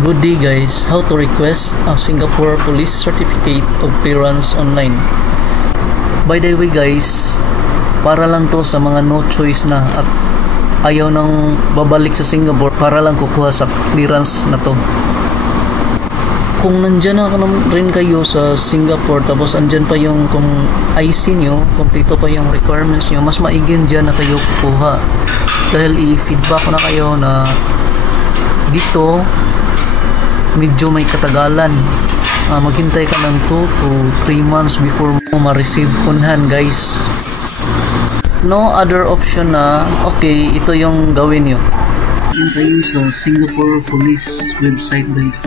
Good day guys, how to request a Singapore Police Certificate of Clearance online. By the way guys, para lang to sa mga no choice na at ayaw nang babalik sa Singapore para lang kukuha sa clearance na to. Kung nandyan na rin kayo sa Singapore tapos andyan pa yung kung IC nyo, kompleto pa yung requirements nyo, mas maigin dyan na kayo kukuha. Dahil i-feedback ko na kayo na dito medyo may katagalan. Maghintay ka ng 2 to 3 months before mo ma-receive kunhan guys. No other option na okay, ito yung gawin nyo. Yun tayo sa Singapore Police website guys.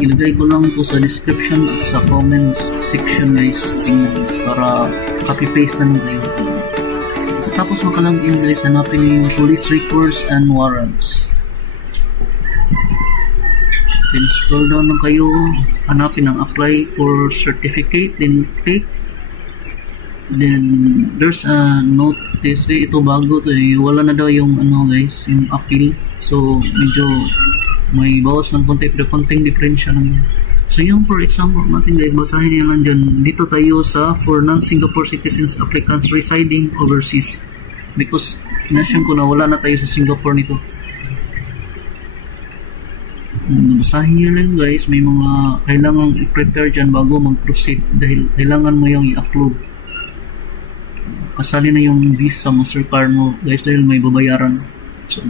Ilagay ko lang to sa description at sa comments section guys para copy paste na lang kayo. Tapos makalagin guys, hanapin nyo yung police records and warrants. Then scroll down lang kayo, hanapin ang apply for certificate, then click. Then there's a notice, ito bago to wala na daw yung ano guys, yung appeal. So medyo may bawas ng konti pero konting diferensya lang. So yung for example natin guys, basahin niyo lang dyan. Dito tayo sa for non-Singapore citizens applicants residing overseas, because nation ko na wala na tayo sa Singapore nito. Basahin nyo lang guys, may mga kailangan i-prepare dyan bago mag-proceed dahil kailangan mo yung i-upload. Kasali na yung Visa, Mastercard mo guys dahil may babayaran. So,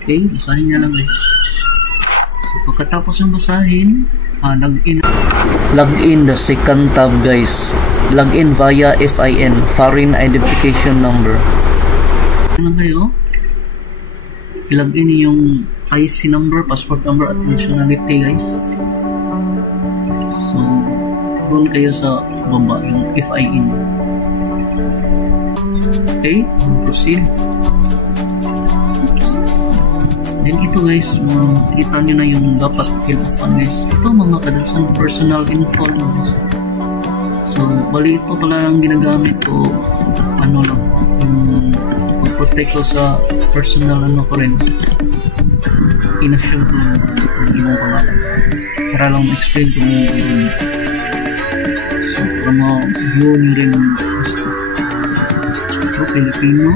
okay, basahin nyo lang guys. So pagkatapos yung basahin, login the second tab guys. Login via FIN, Foreign Identification Number. Ano kayo? I-login yung IC number, passport number at nationality guys. So roll kayo sa baba yung FIN. Okay, proceed. Then ito guys, makikita nyo na yung dapat fill up guys. Ito mga kadalasan personal info guys. So bali ito pala ang ginagamit ko, ano lang, protect ko sa personal ano ko rin, inasyon ko yung ibang pangalan para lang ma-explain ko yung ibang. So para ma-view nyo rin yung gusto. So Filipino,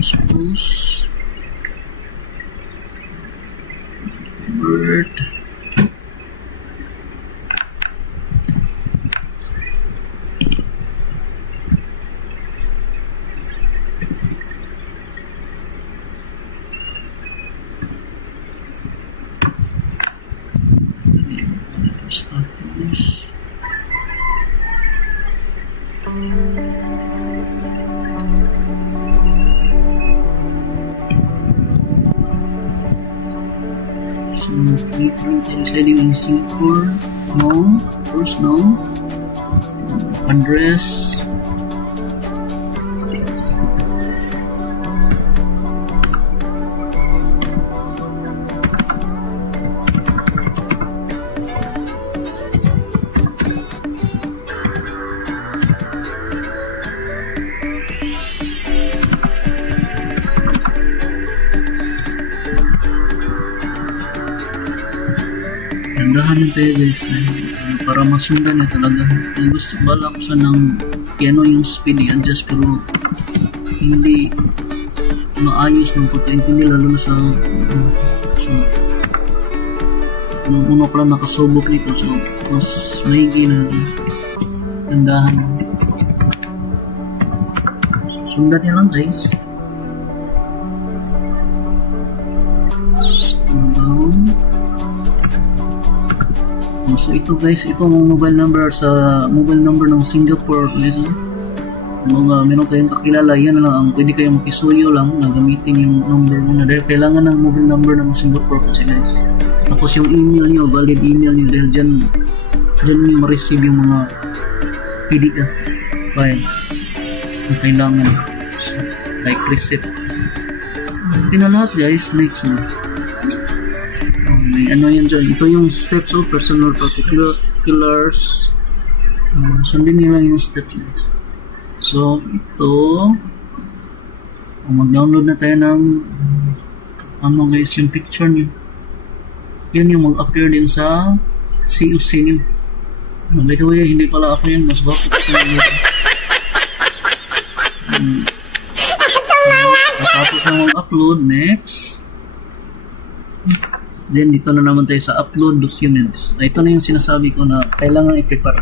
suppose bird status. So, residing in Singapore, no, of course no. Address, tandahan lang tayo guys para masundan niya talaga. Kung gusto bala ko sanang piano yung speed i-adjust pero hindi maayos ng pagkaintindi lalo na sa nung uno pa lang nakasubok nito, so mas maigi na tandahan. Sundan niya lang guys. So ito guys, itong mobile number ng Singapore guys. Meron kayong kakilala, yan na lang ang pwede kayong makisuyo lang na gamitin yung number mo na dahil kailangan ng mobile number ng Singapore kasi guys. Tapos yung email nyo, valid email nyo, dahil dyan nyo ma-receive yung mga PDF file na kailangan. So, like receipt. Okay na lahat guys. Next na. May ano yan dyan. Ito yung steps of personal particulars. Sundin nyo lang yung steps. So, ito mag-download na tayo ng ano guys, yung picture nyo. Yan yung mag-appear din sa COC nyo. By the way, hindi pala ako yun. Mas bakit ko na yun. Tapos na mag-upload. Next. Then, dito na naman tayo sa upload documents. Ito na yung sinasabi ko na kailangan i-prepare.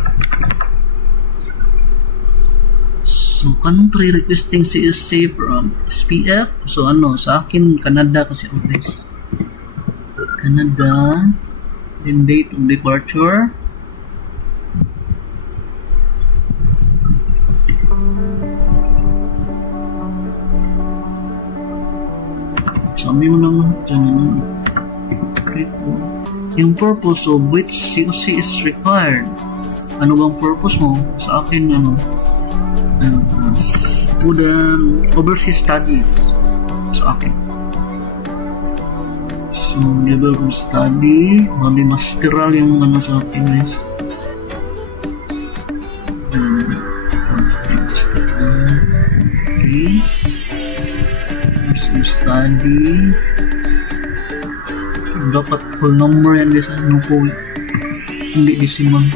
So, country requesting CSC from SPF. So, ano, sa akin, Canada kasi always. Canada. Then, date of departure. Sabi mo naman, dyan. Yung purpose of which COC is required. Ano bang purpose mo? Sa akin, ano, student overseas studies sa akin. So, level of study, mali masteral yung ano sa akin guys. Okay. Overseas study. Dapat whole number yan guys. Ano po? Hindi decimal.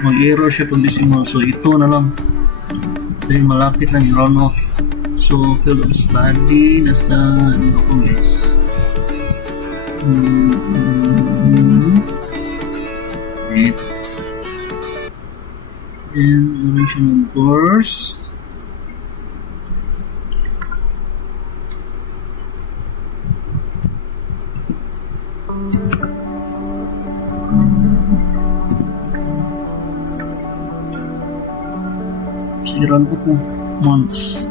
Mag-error siya pag decimal. So, ito na lang. Dahil malapit lang yung round off. So, field of study. Nasa, ano ko guys. And, duration of course. Siran ko po months.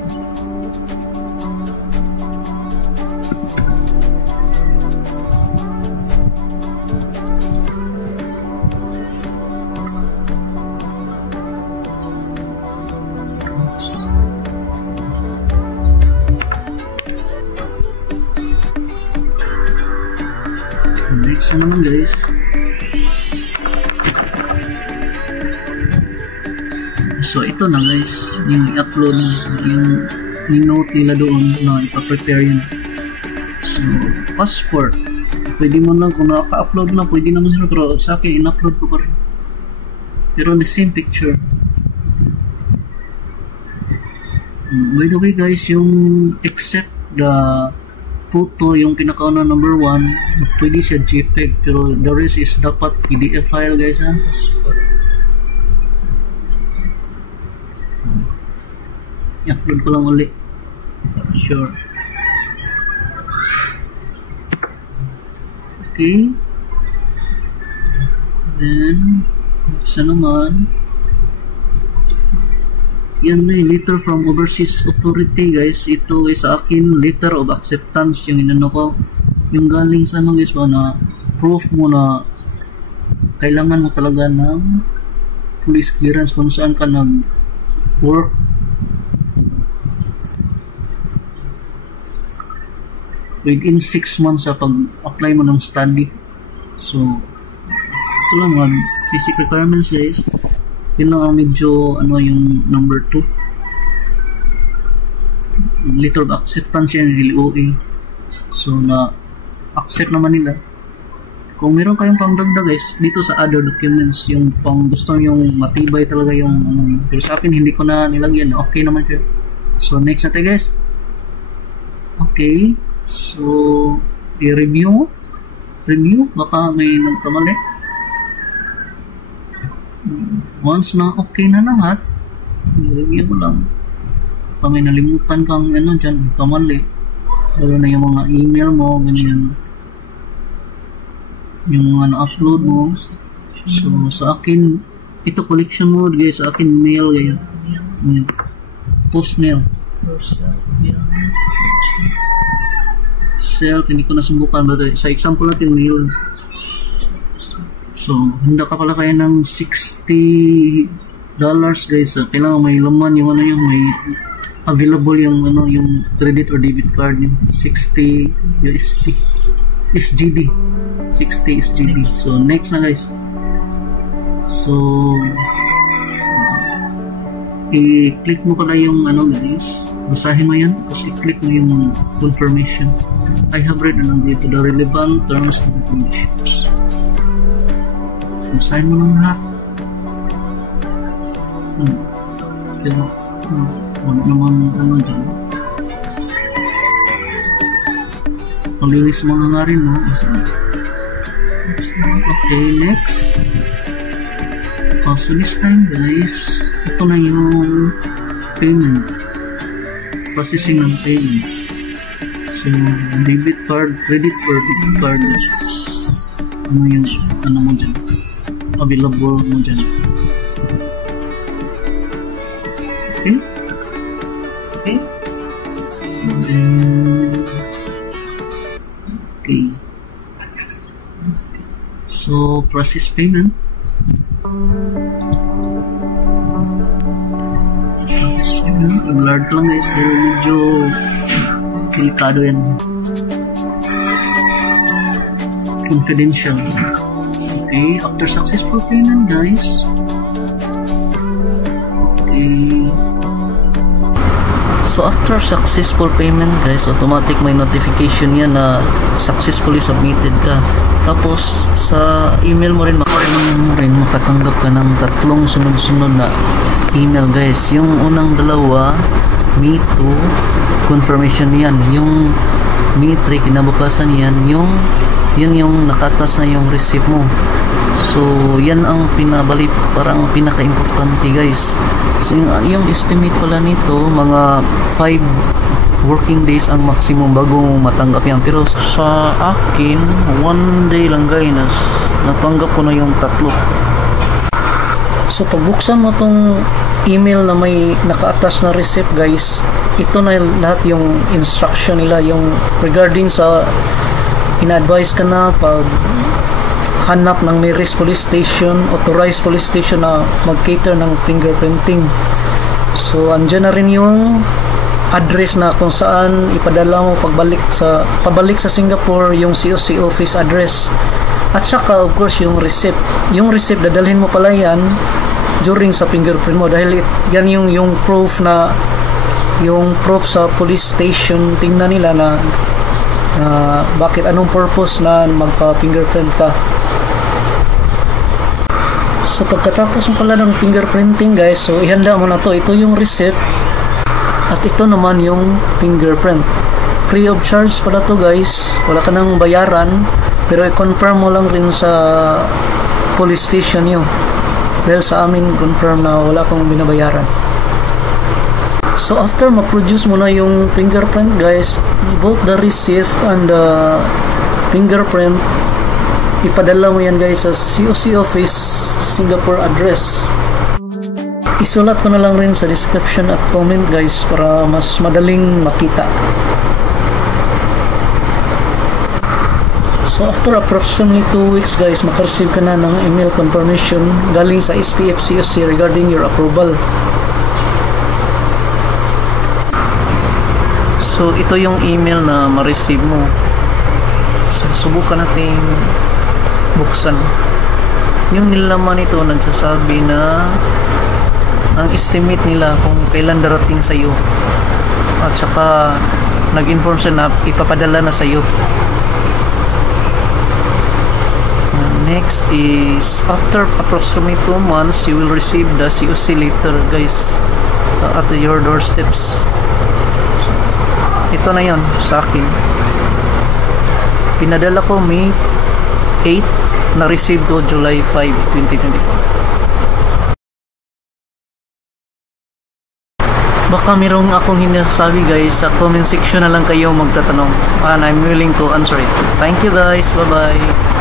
Next na naman guys. So, ito na guys, yung i-upload, yung ni-note nila doon na ipa-prepare yun. So, passport. Pwede mo lang, kung naka-upload na, pwede naman sila, pero sa akin, in-upload ko pa rin. Pero the same picture. By the way guys, yung except the photo, yung pinakauna number 1, pwede siya JPEG, pero the rest is dapat PDF file guys ha. Passport. I-upload ko lang ulit. Sure. Okay. Then, isa naman. Yan na yung letter from overseas authority guys. Ito is sa akin letter of acceptance yung inano ko. Yung galing sa ano guys ba na proof mo na kailangan mo talaga ng police clearance kung saan ka nag-work. Within 6 months sa pag-apply mo ng study. So, ito lang mga basic requirements guys. Yun lang ang medyo ano yung number 2. Letter of acceptance yan, LOA. So, na-accept naman nila. Kung meron kayong pangdagdag guys, dito sa other documents, yung pang gusto yung matibay talaga yung ano. Pero sa akin, hindi ko na nilagyan. Okay naman siya. So, next natin guys. Okay. So, i-review. Baka may nagkamali. Once na okay na lahat, i-review mo lang. Baka may nalimutan kang ano dyan, kamali. Lalo na yung mga email mo, ganyan. Yung mga na-upload mo. So, sa akin, ito collection mode guys. Sa akin, mail ganyan. Post mail. self, hindi ko nasubukan. But sa example natin, mayroon. So, handa ka pala kaya ng $60 guys. Kailangan may laman yung ano yung may available yung ano yung credit or debit card yung 60 USD SGD 60 SGD. So next na guys. So i-click mo pala yung ano guys. Basahin mo yan. Tapos i-click mo yung confirmation. I have read and agreed to the relevant terms and conditions. Basahin mo ng lahat. Wala naman ano dyan. Pag-release mo nga rin mo. Okay, next. So this time guys, ito na yung payment. Processing ng payment. So, debit card, credit or debit card. Ano yung ano mo dyan? Available mo dyan. Okay? Okay? And then, okay. So, process payment. Process payment. Blurred lang guys. Pero medyo delikado yan. Confidential. Okay. After successful payment guys. Okay. So after successful payment guys, automatic may notification yan na successfully submitted ka. Tapos sa email mo rin makatanggap ka ng 3 sunod-sunod na email guys. Yung unang dalawa, me too, confirmation yan. Yung me 3, kinabukasan yan. Yun yung nakatas na yung receipt mo. So yan ang parang pinaka-importante guys. So yung estimate pala nito, mga 5 working days ang maximum bago matanggap yan. Pero sa akin, 1 day lang guys, natanggap ko na yung 3. So pagbuksan mo tong email na may naka-attach na receipt guys, ito na lahat yung instruction nila, yung regarding sa in-advise ka na pag hanap ng nearest police station, authorized police station na mag-cater ng fingerprinting. So andyan na rin yung address na kung saan ipadala mo pabalik sa Singapore, yung COC office address. At saka of course yung receipt. Yung receipt dadalhin mo pala yan during sa fingerprint mo dahil yan yung proof sa police station. Tingnan nila na bakit, anong purpose na magpa-fingerprint ka. So pagkatapos mo pala ng fingerprinting guys, so ihanda mo na to. Ito yung receipt at ito naman yung fingerprint. Free of charge pala to guys, wala ka nang bayaran, pero i-confirm mo lang rin sa police station nyo dahil sa amin confirm na wala kang binabayaran. So after ma-produce mo na yung fingerprint guys, both the receipt and the fingerprint, ipadala mo yan guys sa COC office Singapore address. Isulat ko na lang rin sa description at comment guys para mas madaling makita. So after approximately 2 weeks guys, makareceive ka na ng email confirmation galing sa SPF COC regarding your approval. So ito yung email na ma-receive mo. So subukan natin buksan. Yung nilaman ito nagsasabi na ang estimate nila kung kailan darating sa iyo. At saka nag-inform sila na ipapadala na sa iyo. Next is after approximately 2 months, you will receive the COC letter guys at your doorsteps. Ito na yon sa akin. Pinadala ko May 8, na-receive ko July 5, 2024. Baka mayroong akong hinasabi guys, sa comment section na lang kayo magtatanong and I'm willing to answer it. Thank you guys, bye bye.